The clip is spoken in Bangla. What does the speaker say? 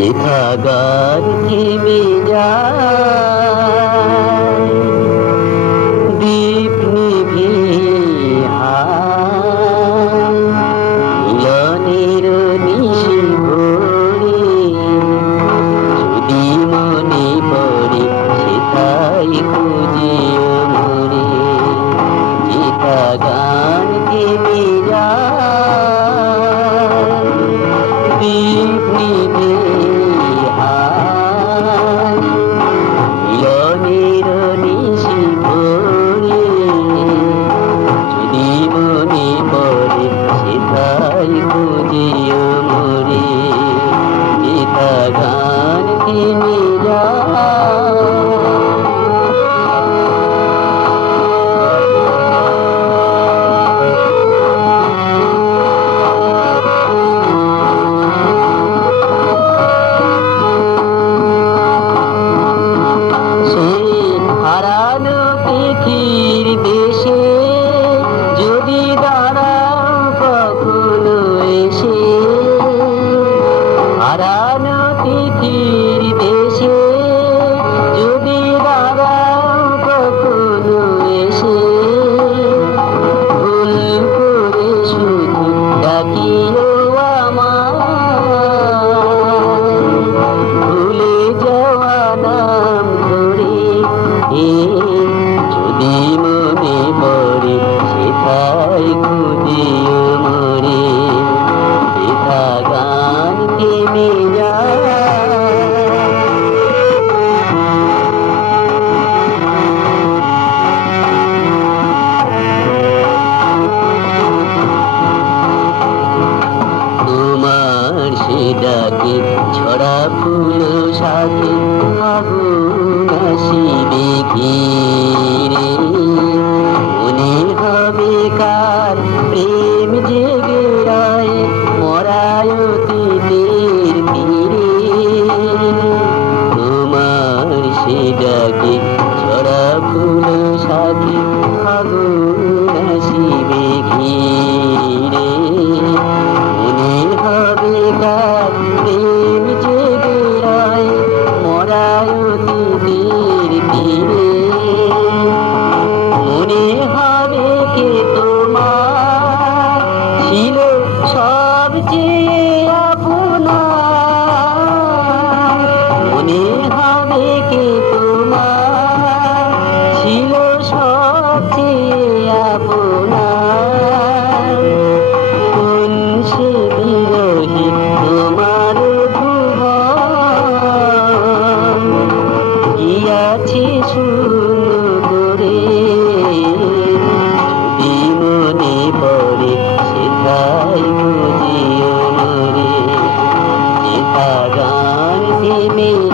যে থাকার থেমে যায় দীপ নিভে হানের নিশি মনি যদি মনে পড়ে 啊 ডাকে ছড়া ফুলে সাথে আগুন আসিবে ঘিরে। মনে হবে কার প্রেম যে মরায় অতীতের आजान से मेरी